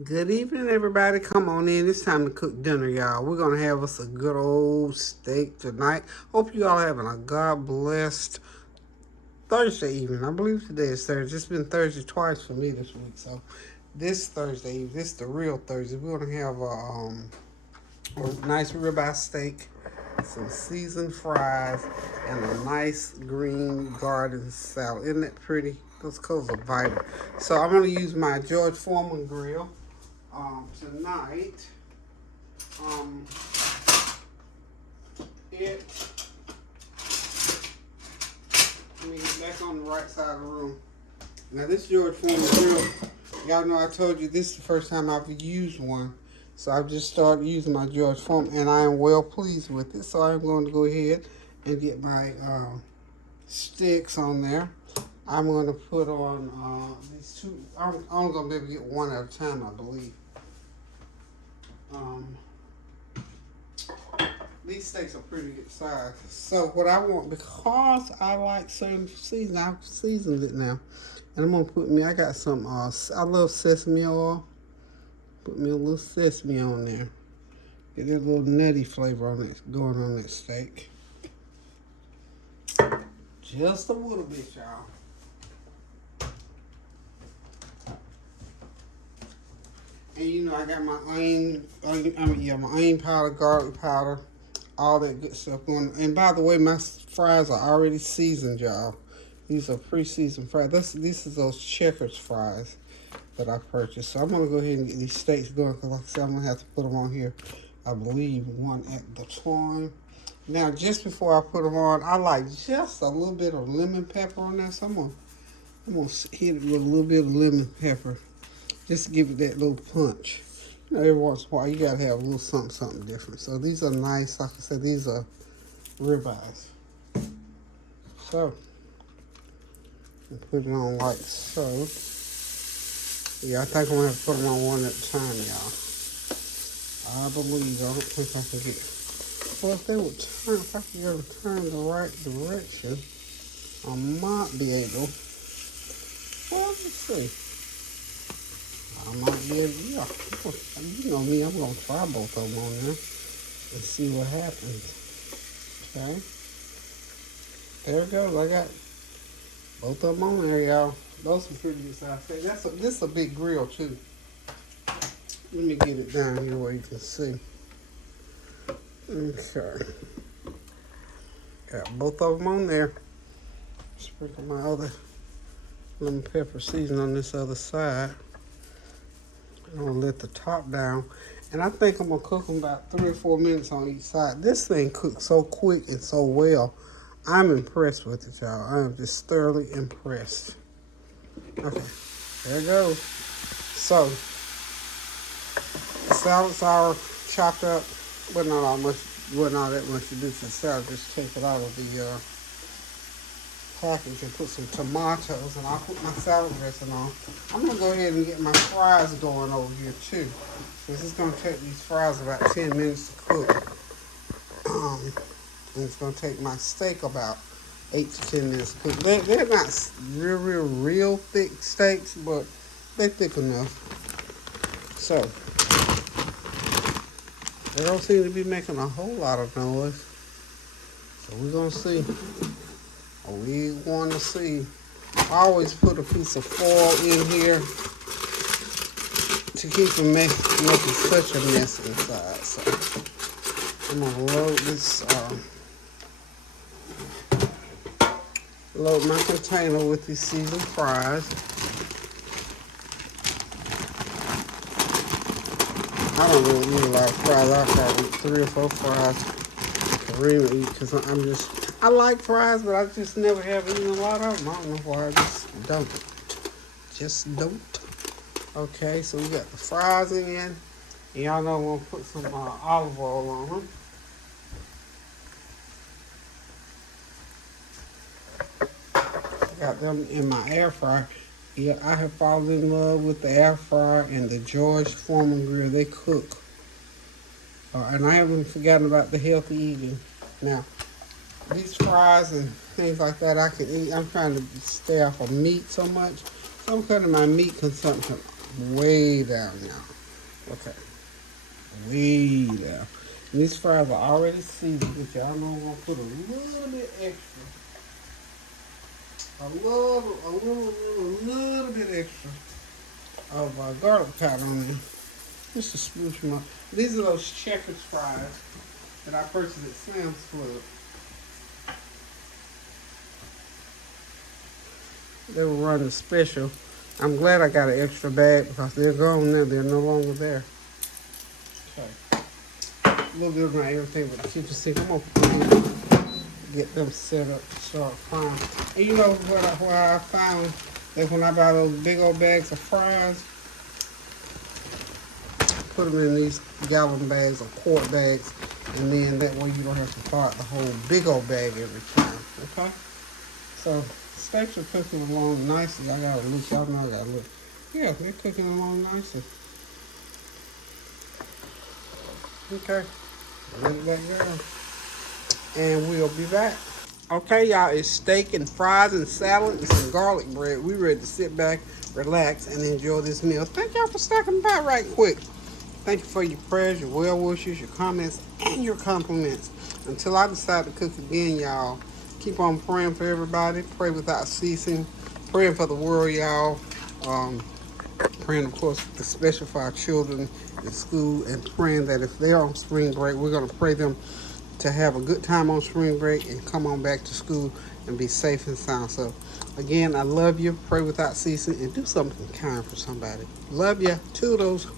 Good evening, everybody. Come on in. It's time to cook dinner, y'all. We're going to have us a good old steak tonight. Hope you all having a God blessed Thursday evening. I believe today is Thursday. It's been Thursday twice for me this week. So this Thursday evening, this is the real Thursday. We're going to have a nice ribeye steak, some seasoned fries, and a nice green garden salad. Isn't that pretty? Those colors are vibrant. So I'm going to use my George Foreman grill. Tonight, um, it, let me get back on the right side of the room. Now this George Foreman grill, y'all know I told you this is the first time I've used one. So I've just started using my George Foreman and I am well pleased with it. So I'm going to go ahead and get my sticks on there. I'm going to put on these two, I'm only going to be able to get one at a time, I believe. These steaks are pretty good size. So what I want, because I like certain seasoning, I've seasoned it now. And I'm going to put me, I got some, I love sesame oil. Put me a little sesame on there. Get that little nutty flavor on it, going on that steak. Just a little bit, y'all. And you know I got my my onion powder, garlic powder, all that good stuff going. And by the way, my fries are already seasoned, y'all. These are pre-seasoned fries. This is those Checkers fries that I purchased. So I'm gonna go ahead and get these steaks going because, like I said, I'm gonna have to put them on here. I believe one at the time. Now, just before I put them on, I like just a little bit of lemon pepper on there. So I'm gonna hit it with a little bit of lemon pepper. Just to give it that little punch. You know, every once in a while, you gotta have a little something different. So these are nice. Like I said, these are ribeyes. So, put it on like so. Yeah, I think I'm gonna have to put them on one at a time, y'all. I believe. I don't think I can get. Well, if they would turn, if I could get them turn the right direction, I might be able. Well, let's see. I might be able, yeah. You know me, I'm going to try both of them on there and see what happens. Okay. There it goes. I got both of them on there, y'all. Those are pretty good size. This is a big grill, too. Let me get it down here where you can see. Okay. Got both of them on there. Sprinkle my other lemon pepper season on this other side. I'm gonna let the top down, and I think I'm gonna cook them about 3 or 4 minutes on each side. This thing cooks so quick and so well. I'm impressed with it, y'all. I am just thoroughly impressed. Okay, there it goes. So, the salads are chopped up, but not all that much to do to the salad. Just take it out of the package and put some tomatoes, and I'll put my salad dressing on. I'm gonna go ahead and get my fries going over here too. This is gonna take these fries about 10 minutes to cook. And it's gonna take my steak about 8 to 10 minutes to cook. They're not real thick steaks, but they're thick enough. So they don't seem to be making a whole lot of noise. So we're gonna see. We want to see. I always put a piece of foil in here to keep from making such a mess inside. So I'm gonna load my container with these seasoned fries. I don't really eat a lot of fries. I probably eat 3 or 4 fries to really eat because I like fries, but I just never have eaten a lot of them. I don't know why. I just don't. Just don't. Okay, so we got the fries in. And y'all know I'm going to put some olive oil on them. Got them in my air fryer. Yeah, I have fallen in love with the air fryer and the George Foreman grill. They cook. And I haven't forgotten about the healthy eating. Now, these fries and things like that I can eat. I'm trying to stay off of meat so much. So I'm cutting my meat consumption Way down, y'all. Okay. Way down. And these fries are already seasoned, but y'all know I'm gonna put a little bit extra. A little bit extra of garlic powder on there. Just to spruce them up. These are those Checkers fries that I purchased at Sam's Club. They were running special. I'm glad I got an extra bag because they're gone now. They're no longer there. Okay. A little bit of my everything with the kitchen sink. I'm gonna get them set up to start frying. And you know what I found that when I buy those big old bags of fries, put them in these gallon bags or quart bags, and then that way you don't have to fry the whole big old bag every time. Okay? So steaks are cooking along nicely. I gotta look. Y'all know I gotta look. Yeah, they're cooking along nicely. Okay. Let it back down. And we'll be back. Okay, y'all, it's steak and fries and salad and some garlic bread. We ready to sit back, relax, and enjoy this meal. Thank y'all for stopping by right quick. Thank you for your prayers, your well wishes, your comments, and your compliments. Until I decide to cook again, y'all, keep on praying for everybody. Pray without ceasing. Praying for the world, y'all. Praying, of course, especially for our children in school, and praying that if they're on spring break, we're going to pray them to have a good time on spring break and come on back to school and be safe and sound. So, again, I love you. Pray without ceasing and do something kind for somebody. Love you. Toodles.